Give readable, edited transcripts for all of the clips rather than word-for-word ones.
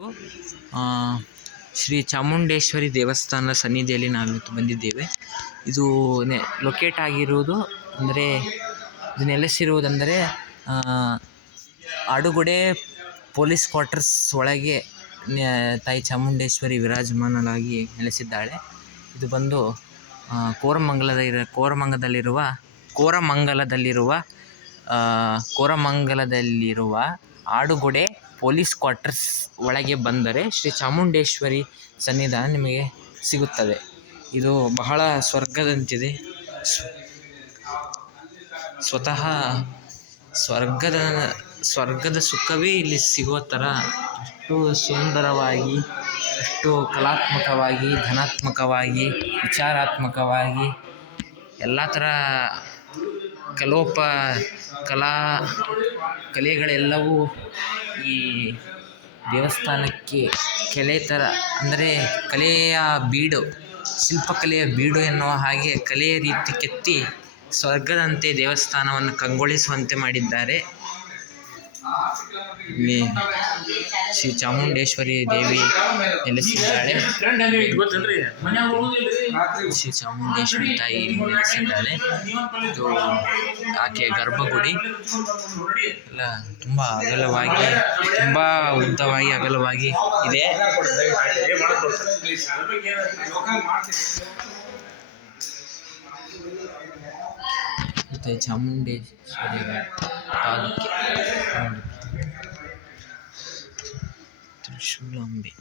ಆ, ಶ್ರೀ ಚಾಮುಂಡೇಶ್ವರಿ ದೇವಸ್ಥಾನದ ಸನ್ನಿಧಿಯಲ್ಲಿ ನಾವಿವತ್ತು ಬಂದಿದ್ದೇವೆ. ಇದು ಲೊಕೇಟ್ ಆಗಿರುವುದು ಅಂದರೆ ಇದು ನೆಲೆಸಿರುವುದೆಂದರೆ ಆಡುಗೊಡೆ ಪೊಲೀಸ್ ಕ್ವಾರ್ಟರ್ಸ್ ಒಳಗೆ ತಾಯಿ ಚಾಮುಂಡೇಶ್ವರಿ ವಿರಾಜಮಾನಳಾಗಿ ನೆಲೆಸಿದ್ದಾಳೆ. ಇದು ಬಂದು ಕೋರಮಂಗಲದಲ್ಲಿರುವ ಆಡುಗೊಡೆ ಪೊಲೀಸ್ ಕ್ವಾರ್ಟರ್ಸ್ ಒಳಗೆ ಬಂದರೆ ಶ್ರೀ ಚಾಮುಂಡೇಶ್ವರಿ ಸನ್ನಿಧಾನ ನಿಮಗೆ ಸಿಗುತ್ತದೆ. ಇದು ಬಹಳ ಸ್ವರ್ಗದಂತಿದೆ. ಸ್ವತಃ ಸ್ವರ್ಗದ ಸುಖವೇ ಇಲ್ಲಿ ಸಿಗುವ ಥರ ಅಷ್ಟು ಸುಂದರವಾಗಿ, ಅಷ್ಟು ಕಲಾತ್ಮಕವಾಗಿ, ಧನಾತ್ಮಕವಾಗಿ, ವಿಚಾರಾತ್ಮಕವಾಗಿ ಎಲ್ಲ ಥರ ಕಲೆಗಳೆಲ್ಲವೂ ಈ ದೇವಸ್ಥಾನಕ್ಕೆ ಥರ ಅಂದರೆ ಕಲೆಯ ಬೀಡು, ಶಿಲ್ಪಕಲೆಯ ಬೀಡು ಎನ್ನುವ ಹಾಗೆ ಕಲೆಯ ರೀತಿ ಕೆತ್ತಿ ಸ್ವರ್ಗದಂತೆ ದೇವಸ್ಥಾನವನ್ನು ಕಂಗೊಳಿಸುವಂತೆ ಮಾಡಿದ್ದಾರೆ. ಇಲ್ಲಿ ಶ್ರೀ ಚಾಮುಂಡೇಶ್ವರಿ ದೇವಿ ನೆಲೆಸಿದ್ದಾಳೆ. ಶ್ರೀ ಚಾಮುಂಡೇಶ್ವರಿ ತಾಯಿ ನೆಲೆಸಿದ್ದಾಳೆ. ಇದು ಆಕೆಯ ಗರ್ಭಗುಡಿ ಎಲ್ಲ ತುಂಬ ಅಗಲವಾಗಿ, ತುಂಬ ಉದ್ದವಾಗಿ, ಅಗಲವಾಗಿ ಇದೆ. ಮತ್ತು ಚಾಮುಂಡೇಶ್ವರಿ ತ್ರಿಶೂಲಾಂಬೆ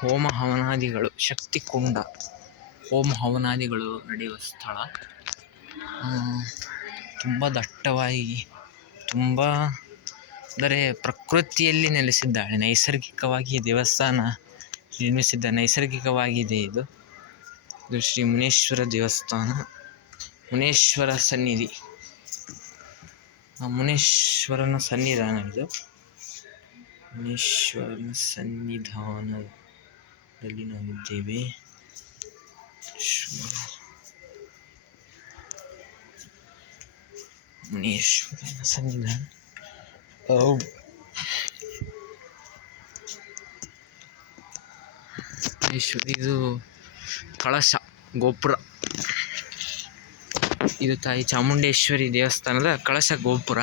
ಹೋಮ ಹವನಾದಿಗಳು, ಶಕ್ತಿಕುಂಡ, ಹೋಮ ಹವನಾದಿಗಳು ನಡೆಯುವ ಸ್ಥಳ. ತುಂಬ ದಟ್ಟವಾಗಿ, ತುಂಬ ಅಂದರೆ ಪ್ರಕೃತಿಯಲ್ಲಿ ನೆಲೆಸಿದ್ದಾಳೆ. ನೈಸರ್ಗಿಕವಾಗಿ ದೇವಸ್ಥಾನ ನೈಸರ್ಗಿಕವಾಗಿದೆ. ಇದು ಶ್ರೀ ಮುನೇಶ್ವರ ದೇವಸ್ಥಾನ, ಮುನೇಶ್ವರ ಸನ್ನಿಧಿ, ಮುನೇಶ್ವರನ ಸನ್ನಿಧಾನ. ಇದು ಮುನೇಶ್ವರನ ಸನ್ನಿಧಾನದಲ್ಲಿ ನಾವಿದ್ದೇವೆ. ಮುನೇಶ್ವರನ ಸನ್ನಿಧಾನ. ಇದು ಕಳಶ ಗೋಪುರ. ಇದು ತಾಯಿ ಚಾಮುಂಡೇಶ್ವರಿ ದೇವಸ್ಥಾನದ ಕಳಶ ಗೋಪುರ.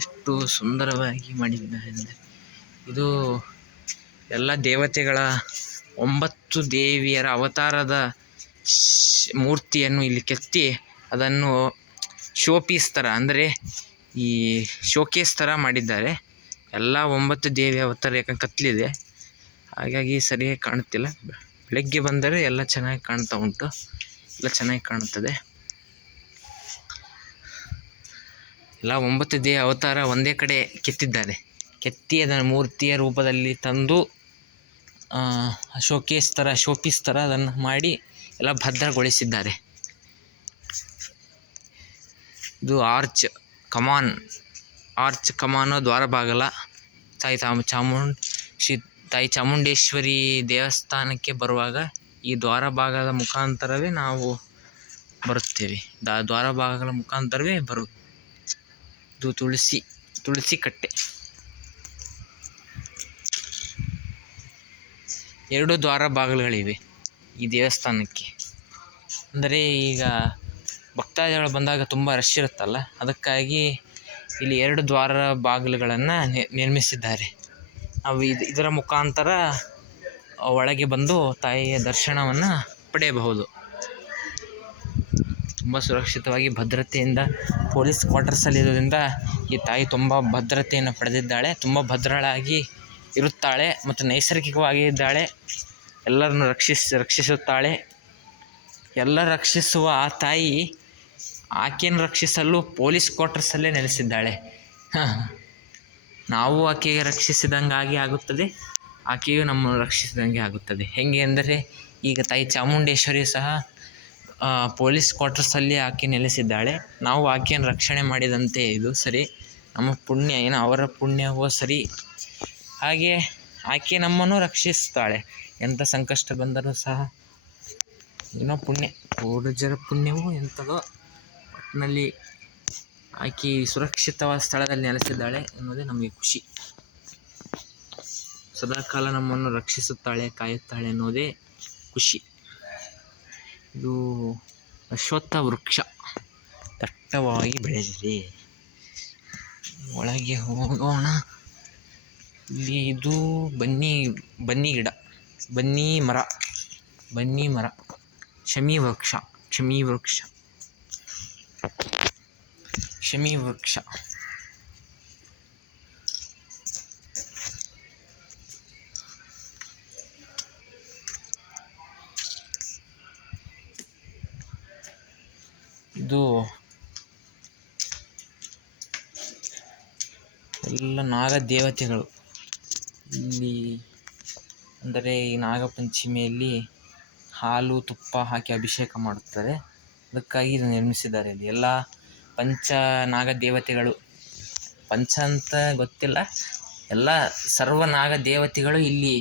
ಎಷ್ಟು ಸುಂದರವಾಗಿ ಮಾಡಿದ್ದಾರೆ ಅಂದರೆ, ಇದು ಎಲ್ಲ ದೇವತೆಗಳ 9 ದೇವಿಯರ ಅವತಾರದ ಮೂರ್ತಿಯನ್ನು ಇಲ್ಲಿ ಕೆತ್ತಿ ಅದನ್ನು ಶೋಪೀಸ್ ಥರ, ಅಂದರೆ ಈ ಶೋಕೇಸ್ ಥರ ಮಾಡಿದ್ದಾರೆ. ಎಲ್ಲ 9 ದೇವಿ ಅವತಾರ. ಯಾಕಂದ್ರೆ ಕತ್ತಲಿದೆ, ಹಾಗಾಗಿ ಸರಿಯಾಗಿ ಕಾಣುತ್ತಿಲ್ಲ. ಬೆಳಗ್ಗೆ ಬಂದರೆ ಎಲ್ಲ ಚೆನ್ನಾಗಿ ಕಾಣ್ತಾ ಉಂಟು, ಎಲ್ಲ ಚೆನ್ನಾಗಿ ಕಾಣುತ್ತದೆ. ಎಲ್ಲ 9 ದೇವಿ ಅವತಾರ ಒಂದೇ ಕಡೆ ಕೆತ್ತಿದ್ದಾರೆ. ಕೆತ್ತಿ ಅದನ್ನು ಮೂರ್ತಿಯ ರೂಪದಲ್ಲಿ ತಂದು ಶೋಪೀಸ್ ಥರ ಅದನ್ನು ಮಾಡಿ ಎಲ್ಲ ಭದ್ರಗೊಳಿಸಿದ್ದಾರೆ. ಇದು ಆರ್ಚ್ ಕಮಾನು ದ್ವಾರಬಾಗಲ. ತಾಯಿ ಚಾಮುಂಡೇಶ್ವರಿ ದೇವಸ್ಥಾನಕ್ಕೆ ಬರುವಾಗ ಈ ದ್ವಾರಭಾಗದ ಮುಖಾಂತರವೇ ನಾವು ಬರುತ್ತೇವೆ. ದ್ವಾರಭಾಗಗಳ ಮುಖಾಂತರವೇ ಇದು ತುಳಸಿ ಕಟ್ಟೆ. 2 ದ್ವಾರ ಬಾಗಿಲುಗಳಿವೆ ಈ ದೇವಸ್ಥಾನಕ್ಕೆ. ಅಂದರೆ ಈಗ ಭಕ್ತಾದಿಗಳು ಬಂದಾಗ ತುಂಬ ರಶ್ ಇರುತ್ತಲ್ಲ, ಅದಕ್ಕಾಗಿ ಇಲ್ಲಿ 2 ದ್ವಾರ ಬಾಗಿಲುಗಳನ್ನು ನಿರ್ಮಿಸಿದ್ದಾರೆ. ನಾವು ಇದರ ಮುಖಾಂತರ ಒಳಗೆ ಬಂದು ತಾಯಿಯ ದರ್ಶನವನ್ನು ಪಡೆಯಬಹುದು. ತುಂಬ ಸುರಕ್ಷಿತವಾಗಿ, ಭದ್ರತೆಯಿಂದ ಪೊಲೀಸ್ ಕ್ವಾರ್ಟರ್ಸಲ್ಲಿರೋದ್ರಿಂದ ಈ ತಾಯಿ ತುಂಬ ಭದ್ರತೆಯನ್ನು ಪಡೆದಿದ್ದಾಳೆ. ತುಂಬ ಭದ್ರಳಾಗಿ ಇರುತ್ತಾಳೆ ಮತ್ತು ನೈಸರ್ಗಿಕವಾಗಿ ಇದ್ದಾಳೆ. ಎಲ್ಲರನ್ನು ರಕ್ಷಿಸುತ್ತಾಳೆ. ಎಲ್ಲ ರಕ್ಷಿಸುವ ಆ ತಾಯಿ ಆಕೆಯನ್ನು ರಕ್ಷಿಸಲು ಪೊಲೀಸ್ ಕ್ವಾರ್ಟರ್ಸಲ್ಲೇ ನೆಲೆಸಿದ್ದಾಳೆ. ನಾವು ಆಕೆಗೆ ರಕ್ಷಿಸಿದಂಗೆ ಆಗುತ್ತದೆ, ಆಕೆಯು ನಮ್ಮನ್ನು ರಕ್ಷಿಸಿದಂಗೆ ಆಗುತ್ತದೆ. ಹೇಗೆ ಅಂದರೆ, ಈಗ ತಾಯಿ ಚಾಮುಂಡೇಶ್ವರಿ ಸಹ ಪೊಲೀಸ್ ಕ್ವಾರ್ಟರ್ಸಲ್ಲಿ ಆಕೆ ನೆಲೆಸಿದ್ದಾಳೆ. ನಾವು ಆಕೆಯನ್ನು ರಕ್ಷಣೆ ಮಾಡಿದಂತೆ ಇದು ಸರಿ. ನಮ್ಮ ಪುಣ್ಯ ಏನು, ಅವರ ಪುಣ್ಯವೋ ಸರಿ. ಹಾಗೆ ಆಕೆ ನಮ್ಮನ್ನು ರಕ್ಷಿಸ್ತಾಳೆ. ಎಂಥ ಸಂಕಷ್ಟ ಬಂದರೂ ಸಹ ಏನೋ ಪುಣ್ಯ, ಪೂರ್ವಜರ ಪುಣ್ಯವೋ ಎಂಥದೋ ಒಟ್ಟಿನಲ್ಲಿ ಆಕೆ ಸುರಕ್ಷಿತವಾದ ಸ್ಥಳದಲ್ಲಿ ನೆಲೆಸಿದ್ದಾಳೆ ಎನ್ನುವುದೇ ನಮಗೆ ಖುಷಿ. ಸದಾಕಾಲ ನಮ್ಮನ್ನು ರಕ್ಷಿಸುತ್ತಾಳೆ, ಕಾಯುತ್ತಾಳೆ ಎನ್ನುವುದೇ ಖುಷಿ. ಇದು ಅಶ್ವತ್ಥ ವೃಕ್ಷ ದಟ್ಟವಾಗಿ ಬೆಳೆದಿದೆ. ಒಳಗೆ ಹೋಗೋಣ. ಇಲ್ಲಿ ಇದು ಬನ್ನಿ ಗಿಡ, ಬನ್ನಿ ಮರ, ಶಮಿ ವೃಕ್ಷ. ಇದು ಎಲ್ಲ ನಾಗದೇವತೆಗಳು. ಇಲ್ಲಿ ಅಂದರೆ ಈ ನಾಗಪಂಚಮಿಯಲ್ಲಿ ಹಾಲು ತುಪ್ಪ ಹಾಕಿ ಅಭಿಷೇಕ ಮಾಡುತ್ತಾರೆ. ಅದಕ್ಕಾಗಿ ಇದು ನಿರ್ಮಿಸಿದ್ದಾರೆ. ಇಲ್ಲಿ ಎಲ್ಲ ಪಂಚ ನಾಗದೇವತೆಗಳು, ಪಂಚ ಅಂತ ಗೊತ್ತಿಲ್ಲ, ಎಲ್ಲ ಸರ್ವ ನಾಗದೇವತೆಗಳು ಇಲ್ಲಿ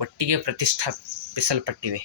ಒಟ್ಟಿಗೆ ಪ್ರತಿಷ್ಠಾಪಿಸಲ್ಪಟ್ಟಿವೆ.